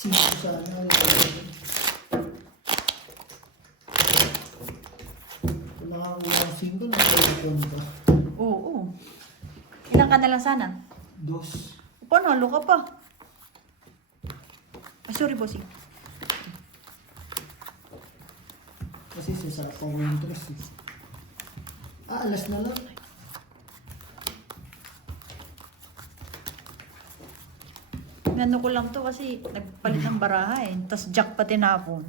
Sino sana kung nakakuha ng 5, nakakapon ka. Oo. Ilang ka na lang sana? 2. Panalo ka pa. Ay, sorry, bossing. Kasi sasarap ang interest eh. Alas na lang. Ano ko lang to kasi nagpalit ng baraha eh. Tapos jack pa tinapon.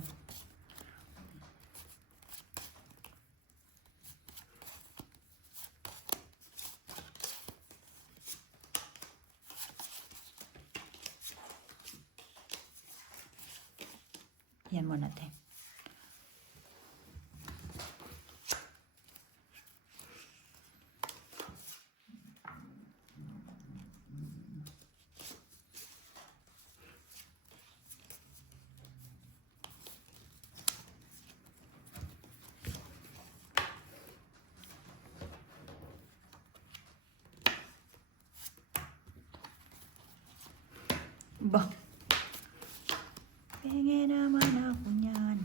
Yan mo natin. Ba? Pengen naman ako niyan.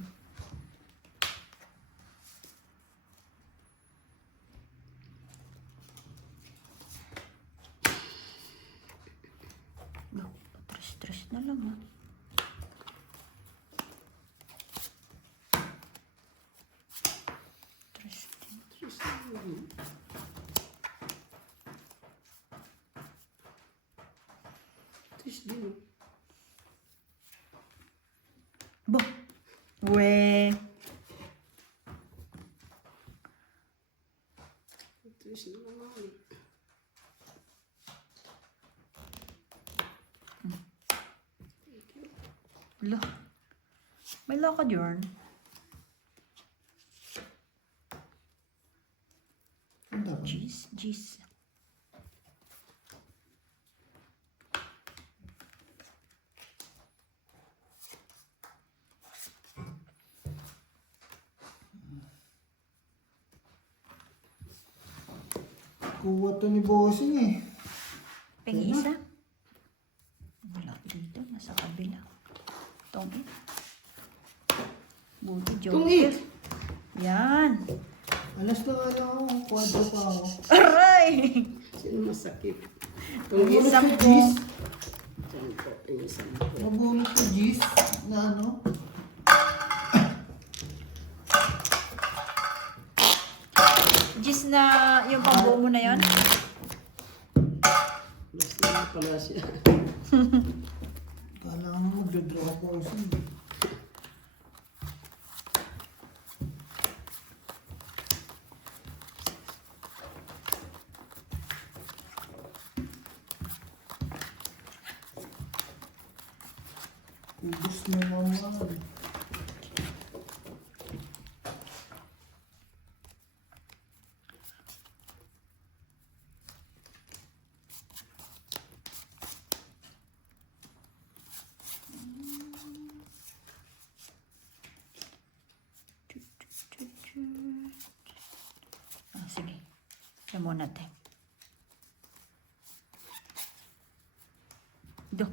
Ba? Stress na lang ha. Ba? We. Lo. May lakad yun. Ang dapat. Jeez. Kuha to ni bossing eh. Pengi isa. Wala dito. Nasa kabila. Tong-it. Buti joker. Tong-it! Yan. Alas na nga lang ako. Kwadro pa ako. Aray! Sino masakit? Mabunot Isang ko po. Gis. Diyan po, isang po. Mabunot ko Gis. Na ano. Gis na yung pambuo mo na yan. Basta na pala siya. Kala nga magdodraw ako also. Ubus na naman. Ah, sige. Yan muna natin. Do.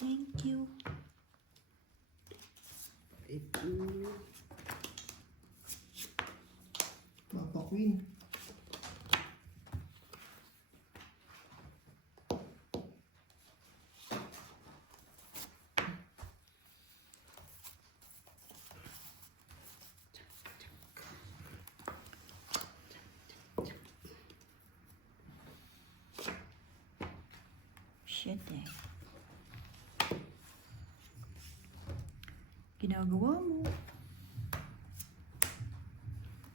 Thank you. Papa Queen. Shit eh. Ginagawa mo.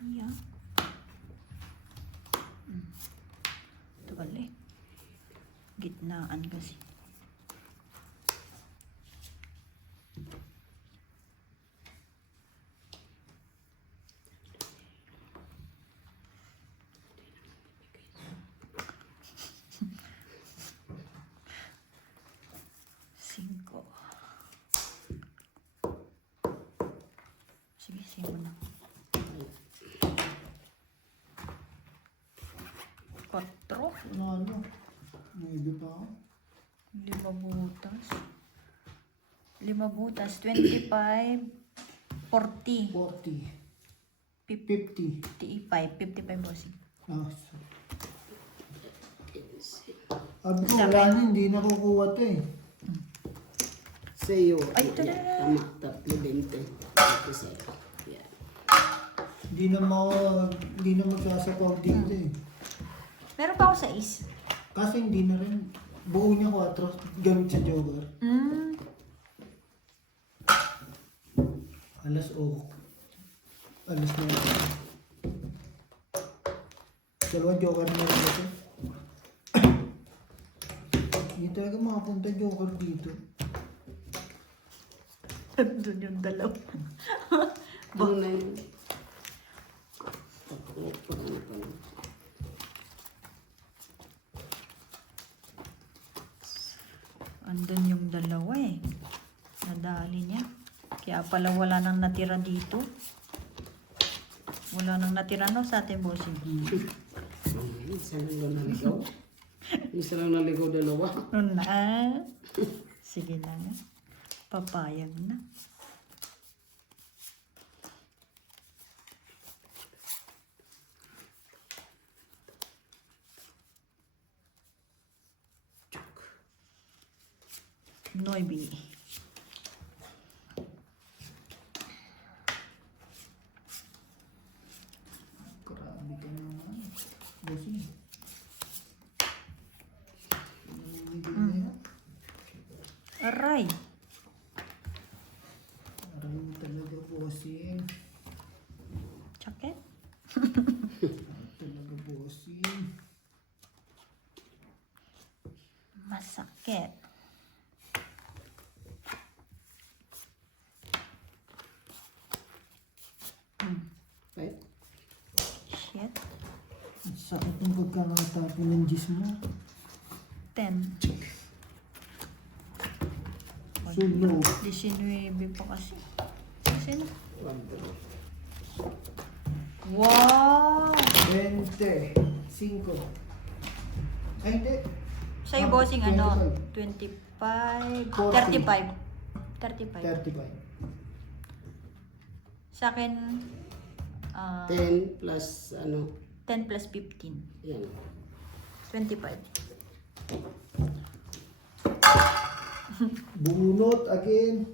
Yeah. Tagal eh. Gitnaan kasi. Cinco. Sige, sige mo na. 4. Ano? Maybe pa ako. 5 butas. 5 butas. 25, 40, 40, 50, 50. 55 bossing. Ah, so. 15. Sabi ko, wala na, hindi nakukuha to eh. Sa'yo. Ay, tada! Tama, 320. 27. Yan. Hindi na magsasapaw dito eh. Meron pa ako sa is. Kaso hindi na rin. Buo niya 4 gamit sa joker. Alas o. Alas na yun. Dalawa joker na rin ito. Hindi talaga makapunta joker dito. Doon yung dalawa. Ano na yun? Ako, paano pa na? Andun yung dalawa eh. Nadali niya. Kaya pala wala nang natira dito. Wala nang natira no sa ating bossing. Isa lang naligaw. Isa lang naligaw, dalawa. Na. Sige na nga. Papayag na. Noibi. Grabe ka naman. Bossing. Hindi na yan. Aray. Aray talaga bossing. Jacket. Aray talaga bossing. Masakit. Right? Shit. Ang sakit ng pagkakatapon ng gis mo. 10. Sunog. 19 pa kasi. Kasi na. 1, 2. Wow! 20. 5. Ay, hindi. Sa'yo bossing ano? 25. 25. 40. 35. 35. Sa akin, 10 plus ano. 10 plus 15. Yan. 25. Bunot again.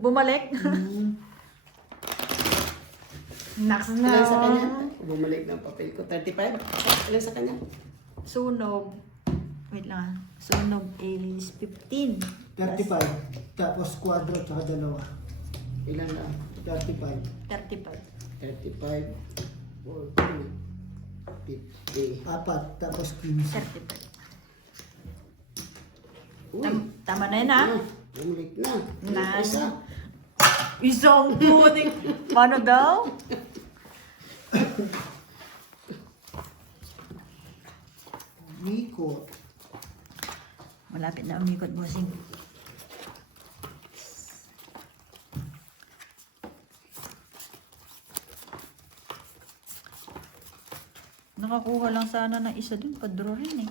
Bumalik. Naks na. Ilan sa kanya? Bumalik ng papel ko. 35? Ilan sa kanya? Sunog. Wait lang ah. Sunog is 15. 35. Tapos kwadro tsaka dalawa. Ilan lang? 35. 35. 35, 40, 50. Apat. Tapos 15. 35. Uy! Tama na yun ah. Bumalik na. Nine. Isa. Isang putik. Paano daw? Miko. Malapit na umikot, bossing. Nakakuha lang sana ng isa dun. Padro rin eh.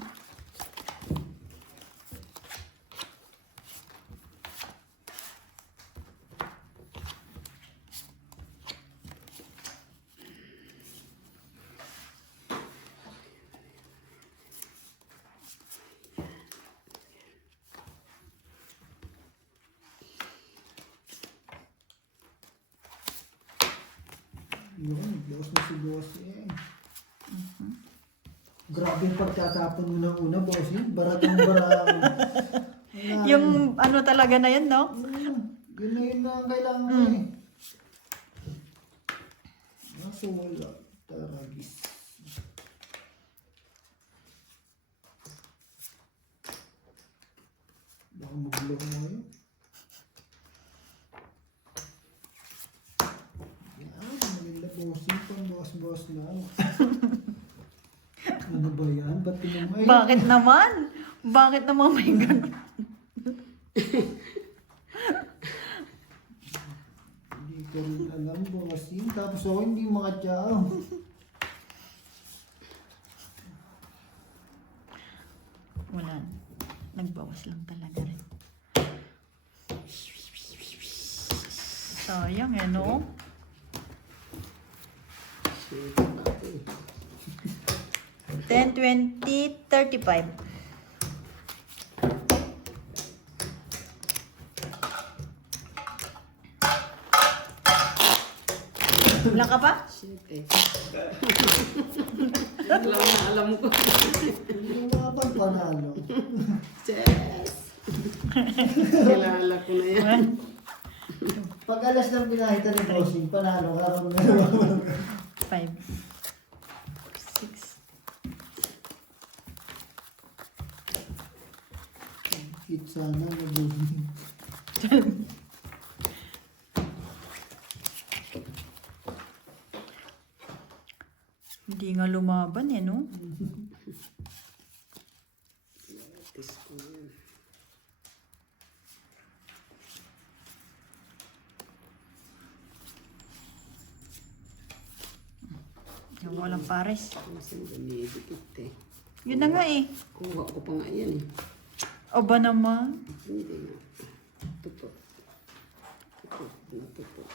Yun. Boss na si bossing. Grabe yung pagtatapon mo ng una, bossing. Baratang barang. Yung ano talaga na yun, no? Yun na yun na ang kailangan mo eh. Kaso wala. Taragis. Baka magloko mo yun. Yan, maganda bossing pang boss na. Ano ba yan? Ba't pinamay? Bakit naman? Bakit naman may ganun? Hindi ko rin alam bossing. Tapos ako hindi makatyaw. Wala. Nagbawas lang talaga rin. Sayang eh, no? Shit, papi. 10, 20, 35. Wala ka pa? Shit, eh. Yan lang na alam ko. Lumaban panalo. Yes! Kilala ko na yan. Pag alas ng pinahita ni bossing, panalo ka ron. 5, 6, Hit sana na bossing. Hindi nga lumaban eh, no? Tis ko yan. Yung walang pares. Kasi dumidikit eh. Yun na nga eh. Kuha ko pa nga yan eh. O ba naman? Hindi nga. Tupot. Tupot na tupot.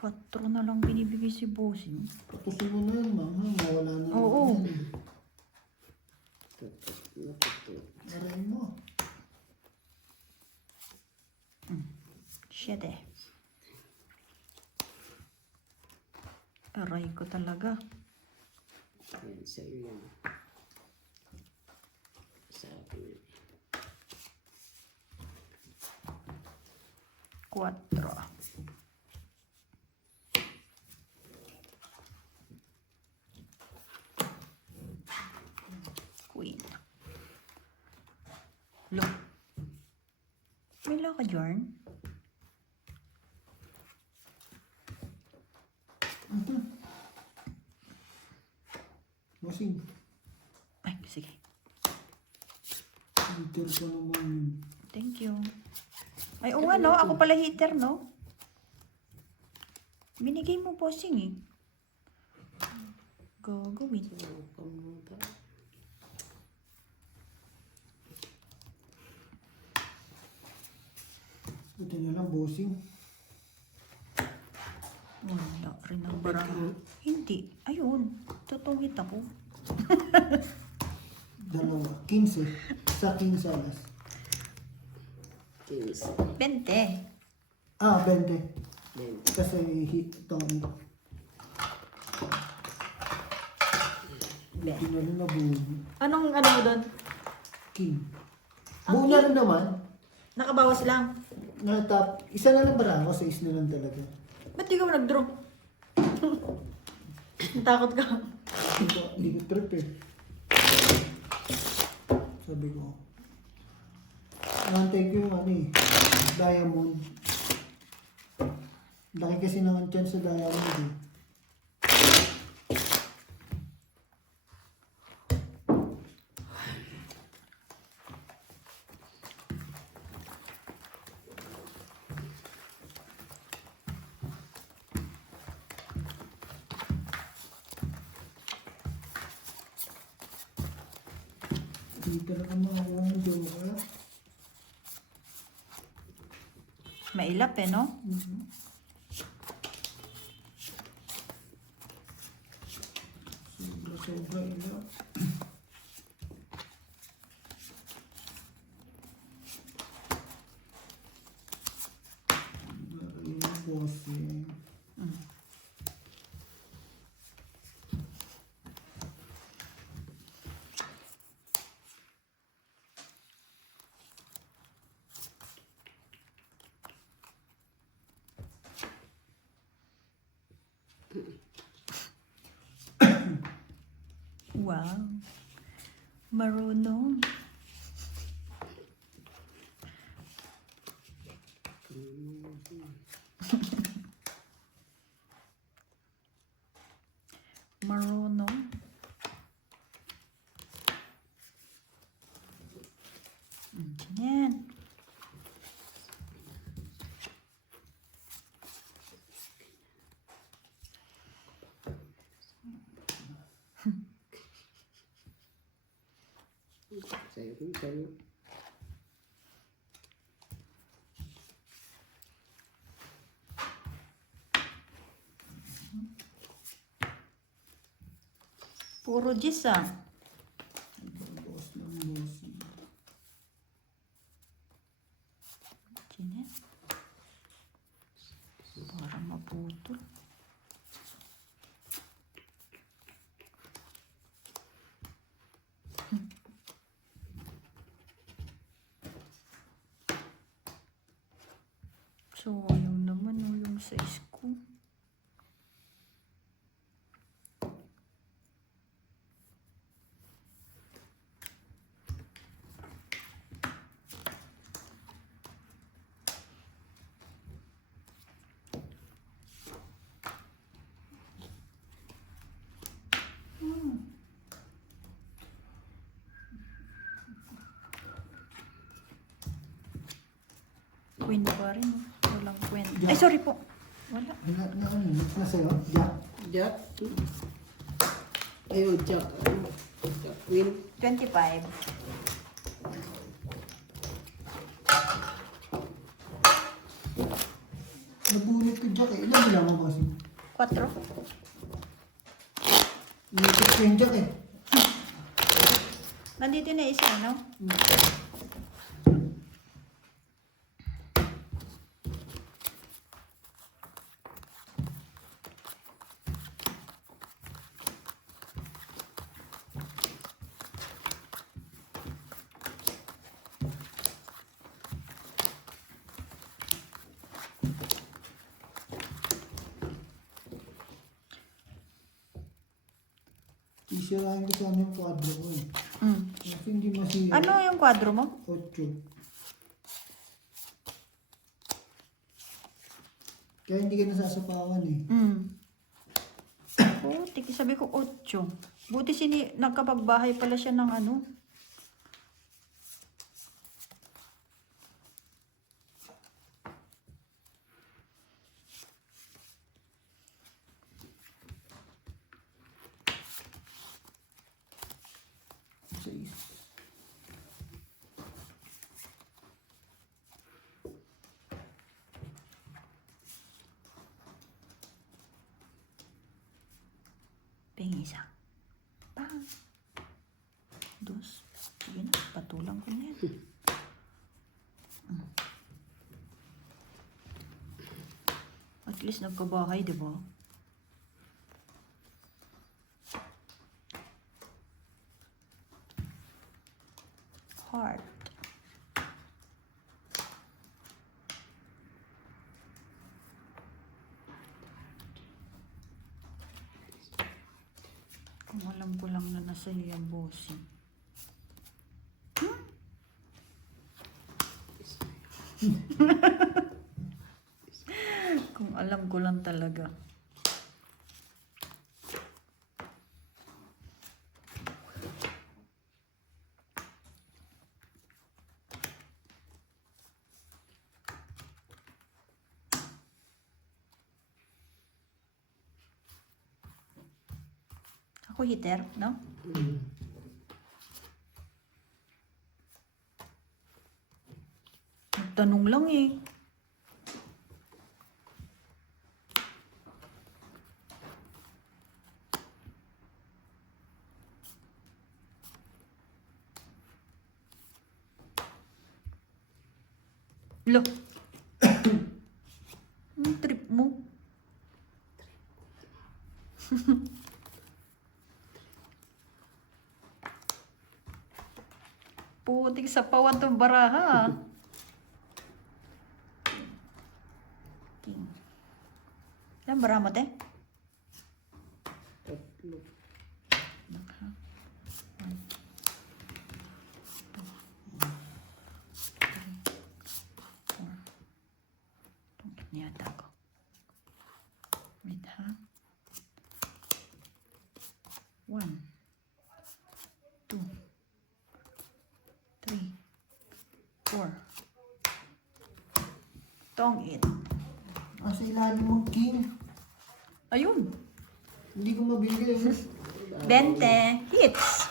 4 na lang binibigay si Bossing. Tapusin mo na yun, ma'am. Ha? Mawala na. Oo. Tupot na tupot. Aray mo. 7. Aray ko talaga. Ayan, sa'yo yan. Sa akin yan. 4. Queen. Look. May lock ka, Jorn? Bossing. Ay, sige. Hitter ko naman yun. Thank you. Ay, oo nga, no? Ako pala hitter, no? Binigay mo, Bossing, eh. Gagawin. Oo, kamuta. Ito na lang, bossing. Wala rin ang barang. Hindi. Ayun. Tutungit ako. Dalawa. 15. Sa 15 alas. 15. 20. Ah, 20. 20. Kasi hit itong Be. king na rin na buo. Anong ano mo doon? King. Ang Buo na rin naman. Nakabawas lang. Natap. Isa na lang bara ako. 6 na lang talaga. Ba't di ka mo nag-draw? Natakot ka. Hindi ko trip eh. Sabi ko. Antay ko yung ano eh. Diamond. Laki kasi ng chance sa diamond eh. Dito na ang mga wonder mo kaya. Mailap eh, no? Sobra ila. Yung boss eh. Wow. Marunong. Marunong. Yan. Sa'yo, sa'yo. Puro gis ah. Boss ng bossing. Chinet. Parang maputol. So, ayun naman oh, yung size ko. Queen pa rin. Oh. Walang queen. Yeah. Ay, sorry po. Wala. Na sa'yo? Jack? Jack. Ayaw, Jack. Jack Queen. 25. Nabunot ko Jack eh. Ilan bilangan mo kasi? 4. Nipit ko yung Jack eh. Nandito na isa, no? Sisirahin ko sana yung kwadro ko eh. Mm. Kasi hindi masira. Ano yung kwadro mo? 8. Kaya hindi ka nasasapawan eh. Mm. Oh, tiki sabi ko 8. Buti nagkapagbahay pala siya ng ano. Ping isa. Bang. 2. Sige na, patulang ko na yan. At least nagkabahay, di ba? Heart. Kung alam ko lang na nasa iyo yung bossing. Kung alam ko lang talaga. Ako hitter, no? Tanong lang eh. Lo. Ang trip mo. Putik sa pawan tong baraha. King. Yan baraha mo, te? Tatlo. Naka. 1, 2, 3, 4. Tungkit niya ata ako. Wait, ha? 1, 2, 3, 4. Tongit. Sa ilalim mong king. Ayun. Hindi ko mabigay. 20 hits.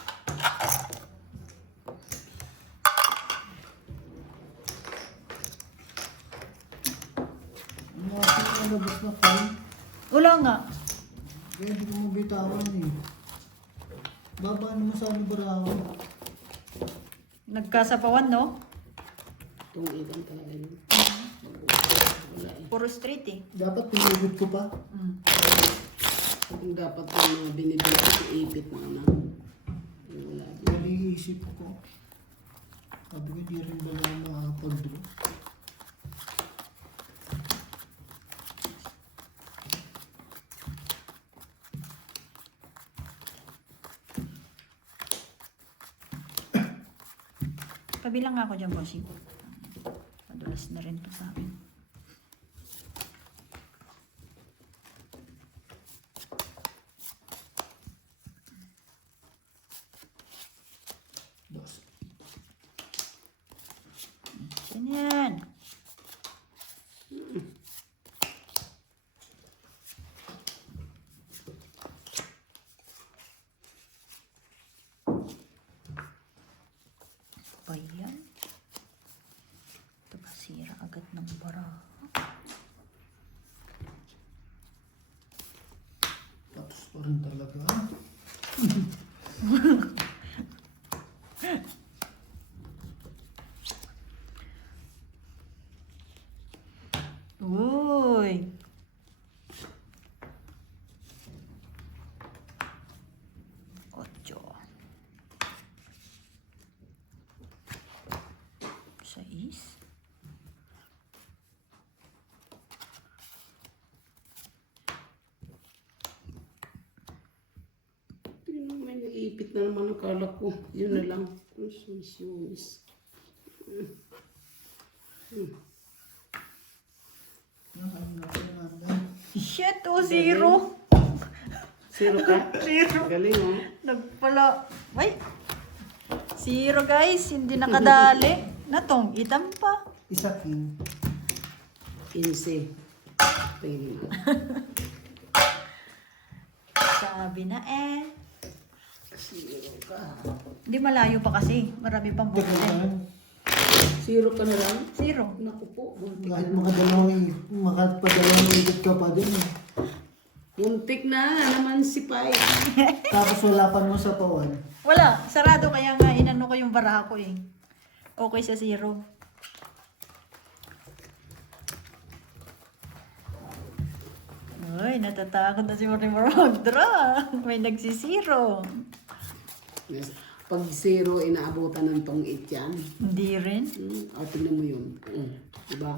nilabas na kayo. Wala nga. Kaya hindi ko mabitawan eh. Baba naman sa ano barawan. Nagkasapawan, no? Itong ikan talaga yun. Wala eh. Puro street eh. Dapat pinigod ko pa. Mm. Kung dapat yung mga binibili ko, ipit mo na. Wala. Mali isip ko. Sabi ko di rin ba naman makakapag-draw. Kabilang nga ako dyan, bossing. Madulas na rin to sa akin. Dos. Ganyan. Ba yan? Ito ba sira agad ng bara? Tapos pa rin talaga. Uy! Ocho. 6. May naiipit na naman ang kala ko. Yun na lang. Sumis. Shit, oh, 0. Zero ka? Zero. Galing oh. Nagpala. Ay! 0 guys, hindi nakadali. Natong, itam pa. Isa king. 15. Tingin mo. Sabi na eh. Zero ka. Hindi malayo pa kasi. Marami pang Teka bukid. lang. Zero ka na lang? 0. Naku po. Kahit makadalawang ikot ka pa din eh. Muntik na naman si Pai. Tapos wala pa mo sa pawan. Wala. Sarado kaya nga inano ko yung bara ko eh. Okay sa 0. Ay, natatakot na si Mortimer mag-draw. May nagsisiro. Yes. Pag zero, inaabutan ng tong-it yan. Hindi rin. Tingnan mo yun. Diba?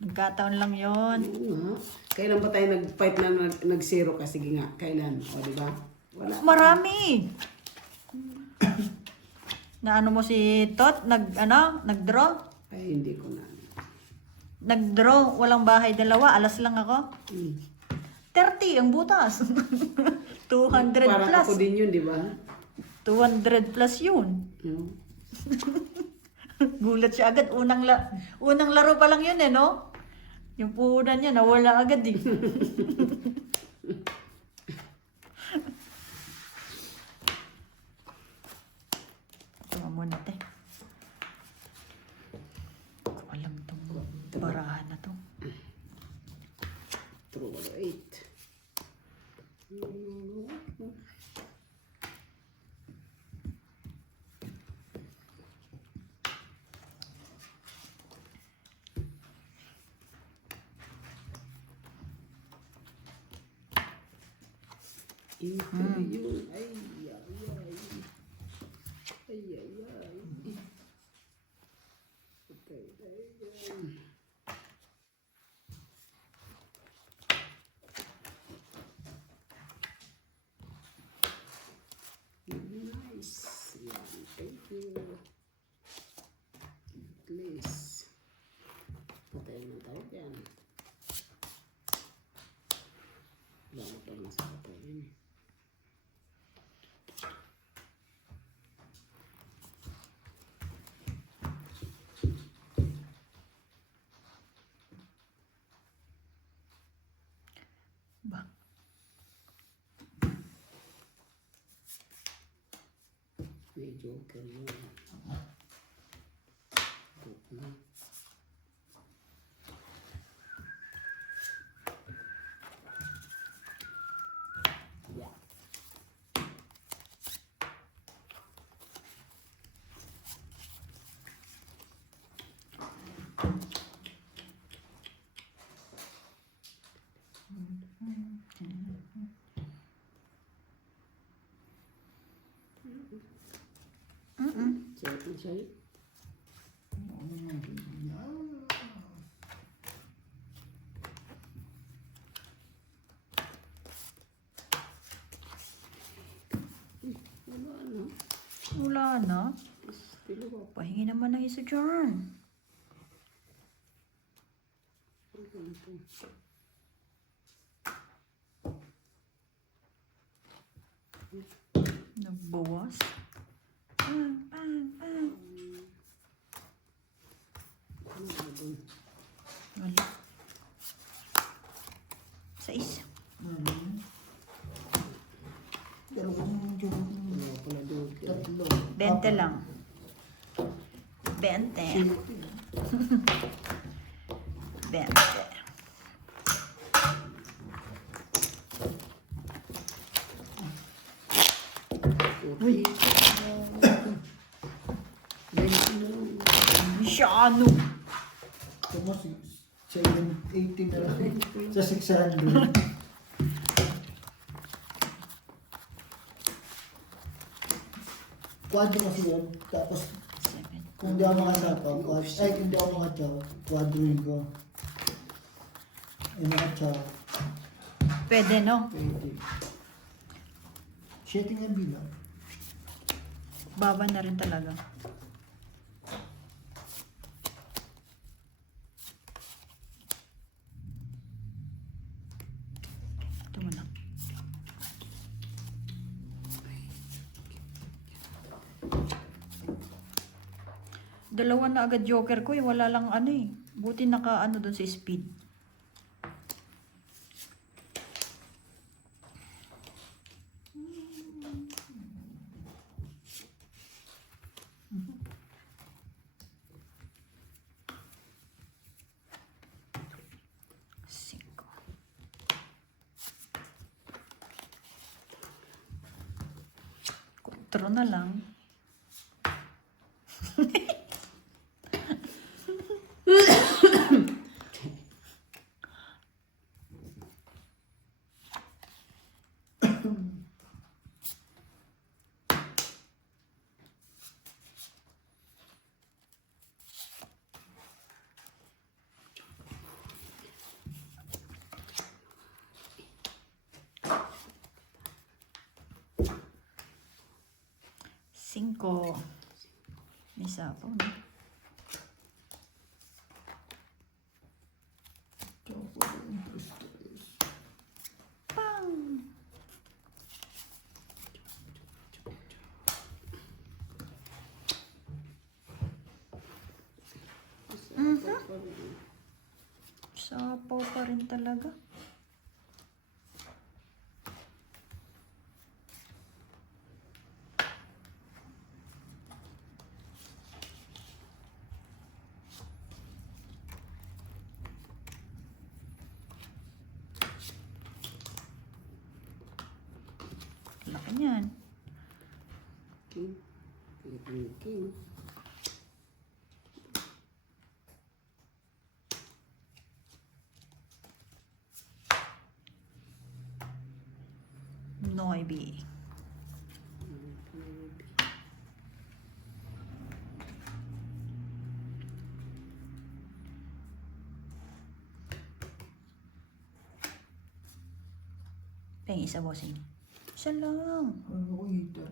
Nagkataon lang yon. Oo nga. Kailan ba tayo nag-fight na nag-zero ka? Sige nga. Kailan? O, diba? Wala. Marami. Na ano mo si Tot? Nag-draw? Ay, hindi ko na. Nag-draw. Walang bahay, dalawa. Alas lang ako. 30 ang butas. 200 Parang plus. ako din yun, di ba? 200 plus yun. Gulat siya agad. Unang laro pa lang yun eh, no? Yung puhunan niya, nawala agad eh. Ito nga muna, te. Hindi ko alam tong barahan na to. True, 8. Yun. Ay, ay, ay. Ay, ay, ay. Okay, ay, ay. Nice. Yan. Thank you. Please. Patayin na tayo dyan. Lalo pa lang sa patayin. Ba? May joker yun. Joke na. Sarap na sa'yo. Wala na. Wala na. Pilo ko. Pahingi naman ng isa dyan. Nagbawas. Pang, pang, pang. Ano ba doon? Wala. Sa isa. Dalawang joke. Wala pala doon. Tatlo. 20 lang. 20. 20. Uy. Masyado. Ito mo, 780 na lang. Sa 600. Quadro kasi yun. Tapos, 7. kung di ako makasapa, kung di ako makachaw, quadroin ko. Ay, makachaw. Pwede, no? Pwede. Shitting ang bilang. Baba na rin talaga. Ito mo na. Dalawa na agad joker ko eh. Wala lang ano eh. Buti naka ano doon sa speed. Cinco. Kontro na lang. Cinco. May sapaw na. Pang! Sapaw pa rin talaga. Laki niyan. King. King. King. Noibi. Pengi isa bossing. Isa lang. Ano ko ita?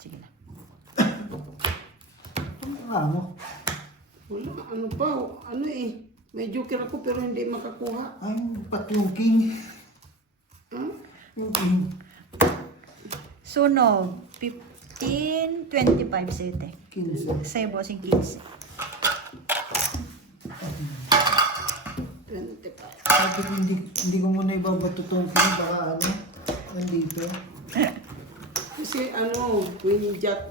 Sige na. Ano ka mo? Wala. Ano pa? Ano eh. May joker ako pero hindi makakuha. Ay, pati yung king. Huh? Yung king. Sunog. 15, 25 sete. 15. Sa'yo bossing 15. 25. Sabi ko, hindi ko muna ibabato tong king. Baka ano, nandito. Kasi ano, Queen Jack,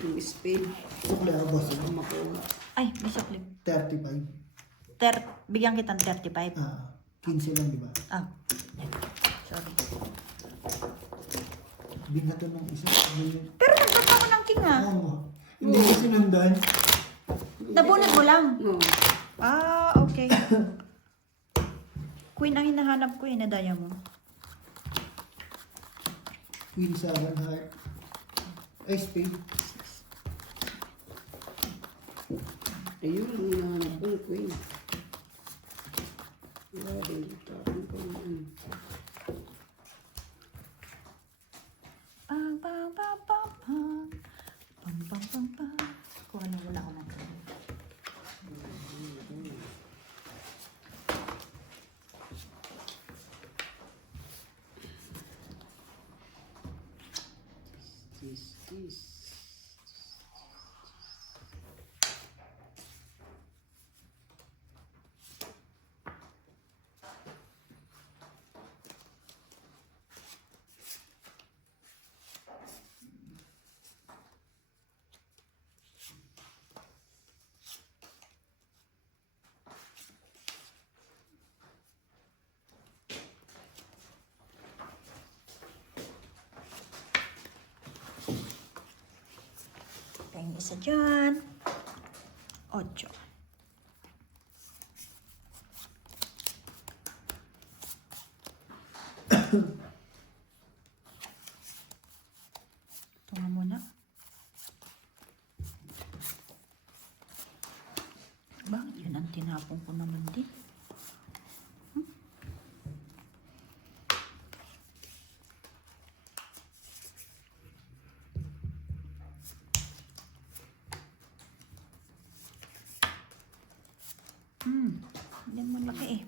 yung spade, Sukli ako boss. ako makuha. Ay, may sukli. 35. Bigyan kitang 35. 15 lang, di ba? Ah. Sorry. Binato ng isa. Pero nagbat ako ng king ah. Oo. Hindi ko sinundan. Nabunod mo lang. No. Ah, okay. Queen ang hinahanap ko eh, na diamond. Queen, 7 heart. Ay, spade. Ayun, ang hinahanap kong queen. Wala din. Tapos ko na ano. Pam, pam, pam, pam, pam. Pam, pam, pam, pam. Kuha na muna ako ng queen. Tis. Yung isa dyan. 8. Ito nga muna. Ba, yun ang tinapong ko naman din. Hindi mo laki eh.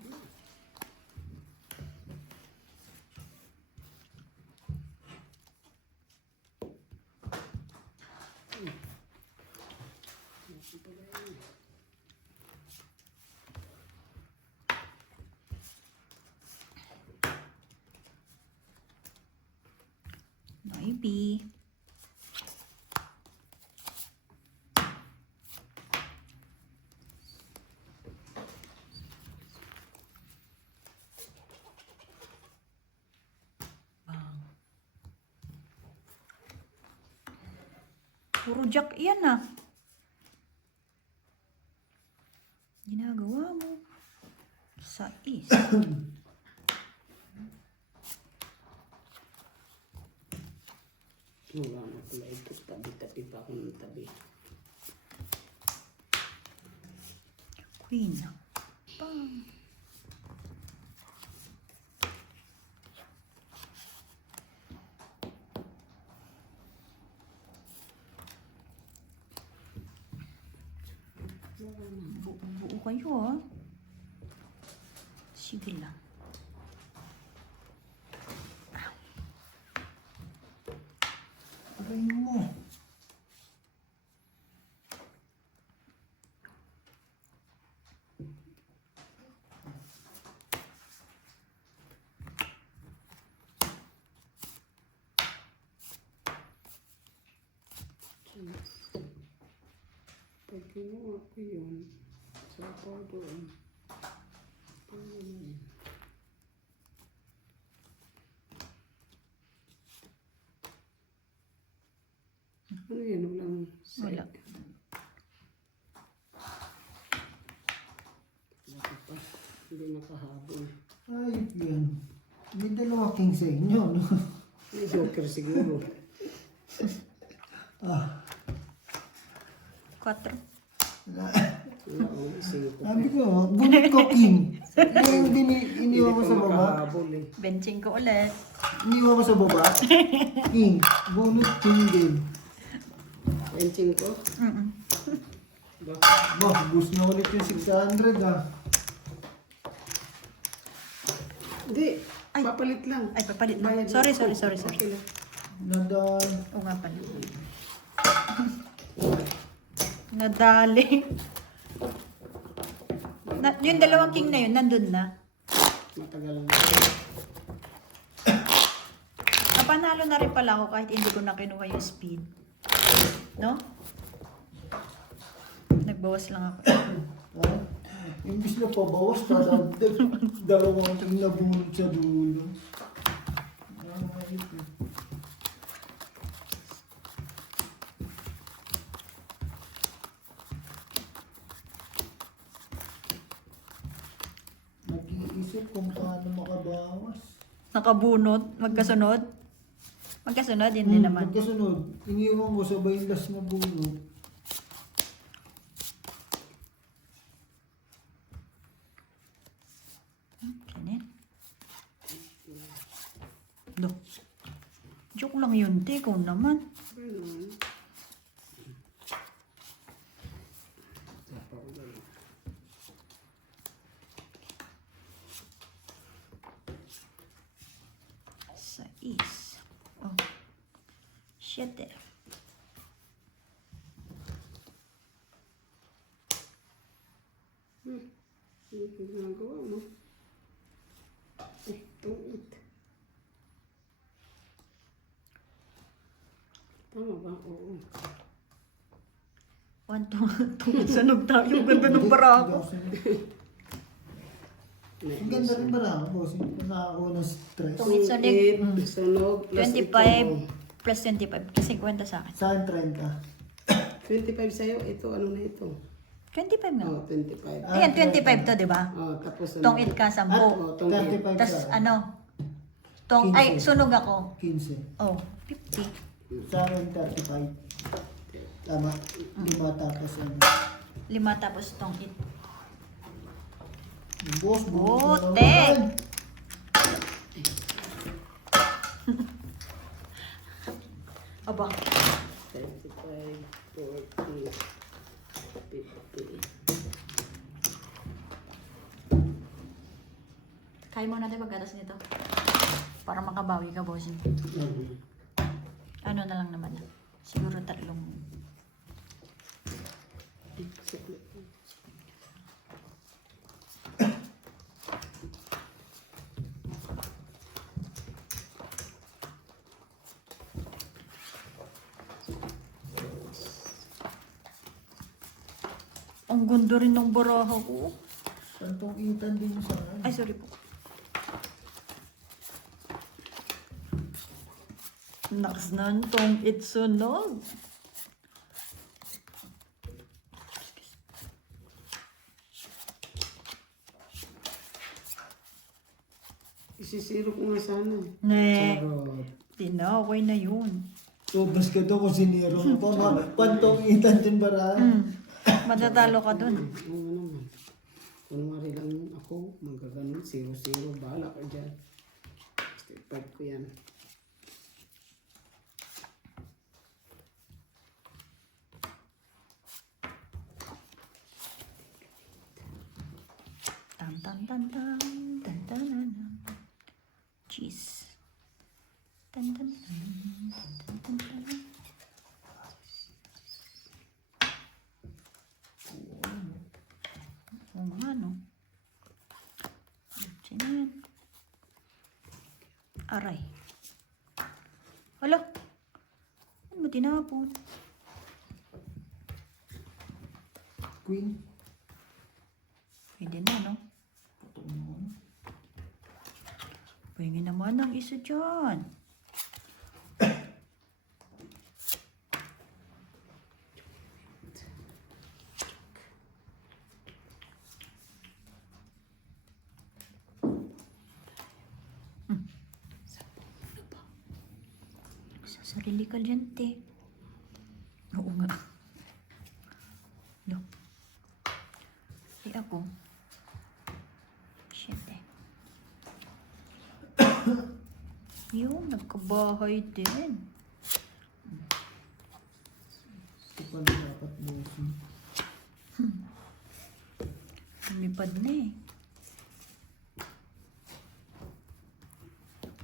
Maybe. Puro jack yan ah. Ginagawa mo. 6. Wala na pala ito. Tabi-tabi pa ako ng tabi. Queen. Bang. Buo kayo ah. Sige lang. Aray mo. Pag kinuha ko yun, sapaw doon. Paano na yun? Ano yan? Walang set. Wala. Wala pa. Hindi nakahabol. Ayop yan. May 2 king sa inyo, no? May joker siguro. 4. Wala ko, isingit ko. Sabi ko, bunot ko king. Yung iniwan ko sa baba. Makahabol eh. Benching ko ulit. Iniwan ko sa baba. King. Bunot king din. Benching ko. Ba? Bah, boost na ulit yung 600 ah. Hindi. Ay. Papalit lang. Ay, papalit na. Bayad Sorry. lang ako. Okay lang. Nadan. Oo nga pala. Nadali. Yung 2 king na yun, nandun na. Matagal na. Napanalo na rin pala ako kahit hindi ko na kinuha yung speed. No? Nagbawas lang ako. Ha? Imbis na pabawas, dadagdag 2 king na bunot sa dulo. Ayop eh. Nag-iisip kung paano makabawas. Nakabunot, magkasunod. Magkasunod, hindi naman. Magkasunod. Iniwan ko sabay yung last na bunot. Ganyan. Do. Joke lang yun, te. Ikaw naman. Ganun. Tapa ko ganun. Sais. Oh. Siete. Ano yung ginagawa mo? Tungit. Tama ba? Oo. Sunog tayo. Ganda ng barako. Ang ganda rin ba na, boss? Hindi ko nakakakuha ng stress. Tungit sa leg. Sunog plus 25 plus 25. 50 sa akin. Saan 30? 25 sa'yo. Ito, ano na ito? 25 nga. Oh, 25. Ayan, 25 to, di ba? Oh, tapos ano? Tongit ka, 10. Oh, tongit. 35 Tapos sa ano? Ay, sunog ako. 15. Oh, 50. Sa akin 35. Tama. 5 tapos ano. 5 tapos tongit. Boss, Bote! Aba. 35, 40, 50. Kaya mo natin pagkatas nito. Para makabawi ka, bossing. Ano na lang naman. Siguro 3. Ang ganda rin ng baraha ko. Saan tong itan din sa akin? Ay, sorry po. Naks na tong itsunog. Isisiro ko nga sana. Ne, Charot. tinaway na yun. Ubas ka daw kung siniro mo pa. Pantong itan din ba na? Matatalo ka dun. Oo naman. Kunwari lang ako, magkaganon, 0-0, bahala ka dyan. Step 5 ko yan. Tan tan tan tan tan tan tan. Cheese. Tan tan tan tan tan tan. Oo nga, no? Diyan yan. Aray. Hala. Ano ba tinapon? Queen. Pwede na, no? Pwede naman ang isa dyan. Sa sarili ka dyan, te. Oo nga. No. Eh ako. Shit eh. Yung nagkabahay din. Ito pa na dapat bossing. Lumipad na eh.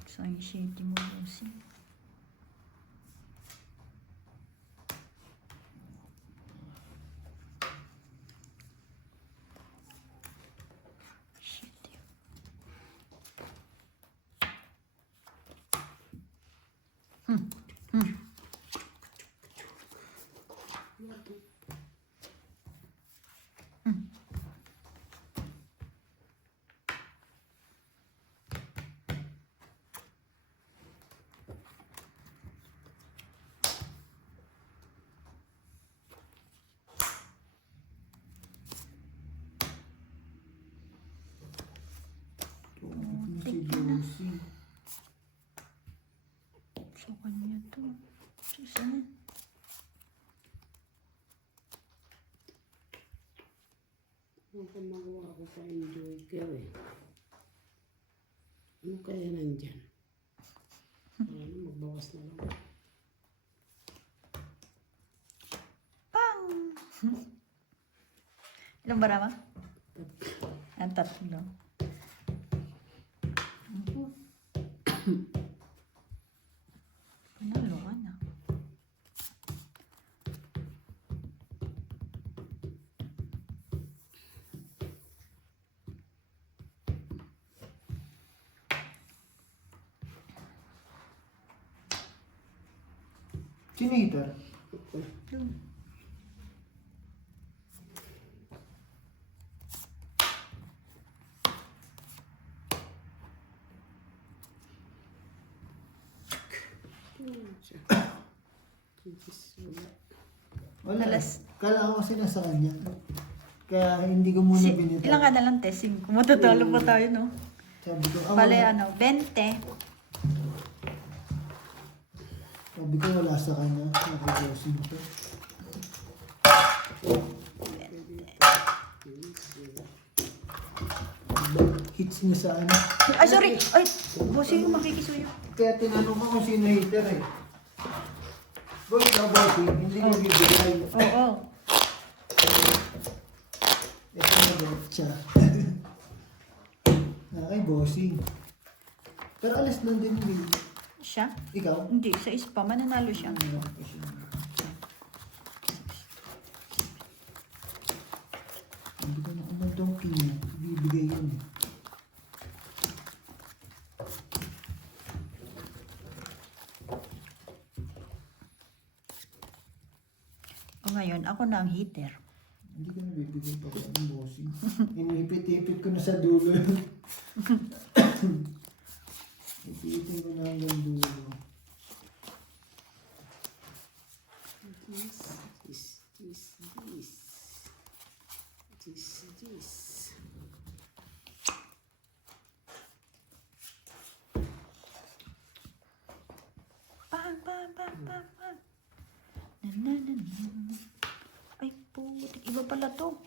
Saan shitty mo, bossing? Shitty. Si bossing. Sa kanya to. Saan? Ang kumagawa ko pa enjoy care eh. Ano kaya nandyan? Ano, magbawas na lang. Pang! Ilang bara ma? Ang tatlo. Panalo ka na. Sino hitter? Yun. Siya. Wala. Wala. Alas. Kala ko kasi nasa kanya. Kaya hindi ko muna binita. Ilang ka na lang testing? Kumatutalo pa tayo, no? Sabi ko, Bale, wala. 20. Sabi ko wala sa kanya. Nakagosing ko. Hits niya sa ano. Ay, sorry! Ay, bossing yung makikisuyo. Kaya tinanong ko kung sino hitter eh. Boy, ikaw bossing, hindi ko bibigay. Oo. Ito na bet siya. Ay, bossing. Pero alis lang din Will. Siya? Ikaw? Hindi, sa ispa. Mananalo siya. Ano ko siya? Hindi ko na kumandong niya. Bibigay yun eh. O ngayon, ako na ang hitter. Hindi ko na bibigay pa ang bossing. Inipit-ipit ko na sa dulo. Ipitin ko na hanggang dulo. This. Pang, pang, pang, pang, pang. Na, na, na, na. Ay, putik. Iba pala to.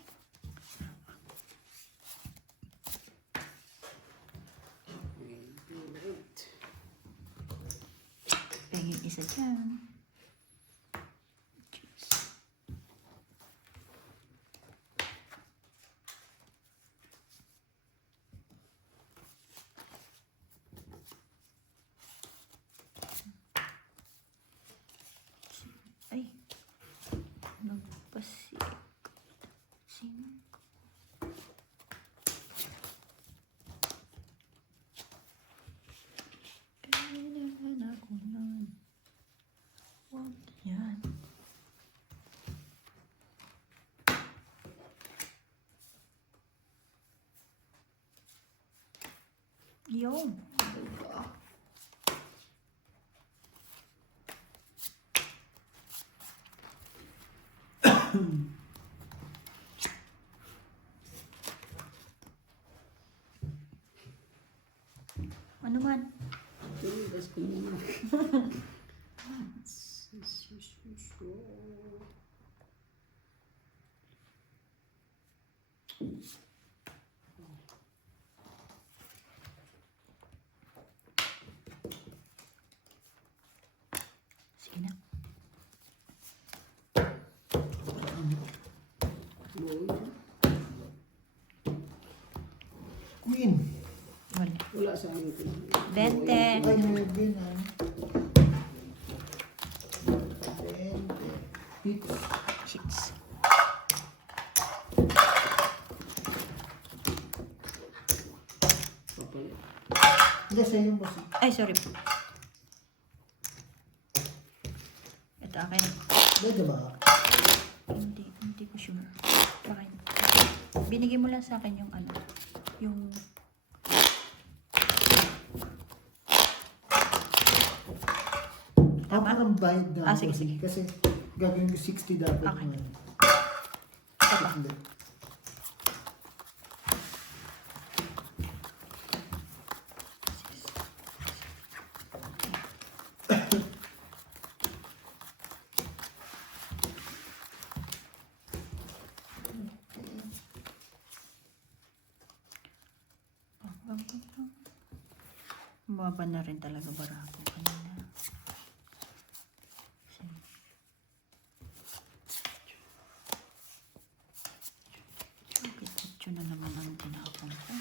Pengin isa dyan. Jeez. Ay. Nagpasik. Sing. Kailangan ako nun. Huwag yan. Yun. Ano man? Tumigas ko muna. Sige na. Queen. Wala. Wala sa akin. 20. Ay, may bin ah. 20. Hits. Hits. Papalit. Hindi, sa'yo yung bossing. Ay, sorry po. Ito akin. Pwede ba? Hindi ko sure. Baka hindi. Binigay mo lang sa akin yung ano. Yung... Ah, Tama? parang bayad na. Ah, sige, bossing. sige. Kasi gagawin ko 60 dapat. Okay. ngayon. Tama. Hindi. Bumaba na rin talaga barako kanina. Ito na naman ang tinapon ko.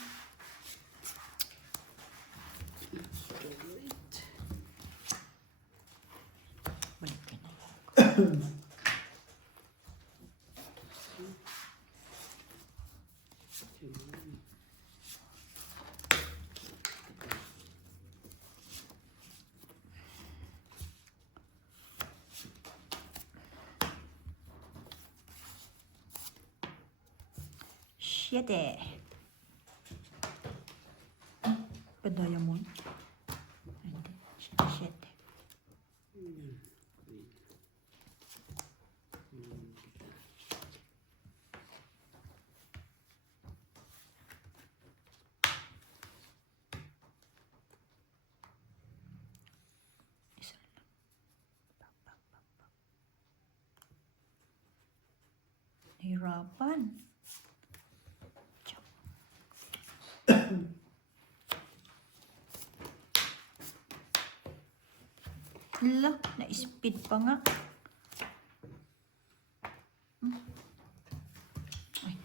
Balik ka na lang. Siete. Padaya mo. Hindi. Siete. Isa lang. Nahirapan. Hala, na-speed pa nga. Ay.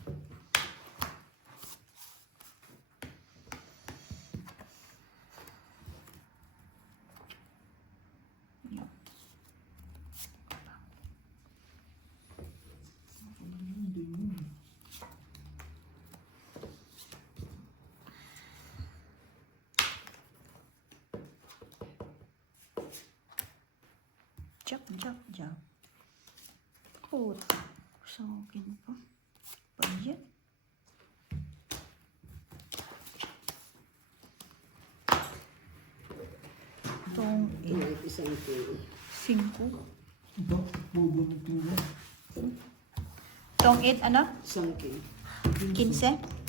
Jump. Oh, sa akin pa. Pa yan. Itong Isang kilo. 5. Ito, bubo ng tuwa. Itong 8, ano? Isang kilo. 15.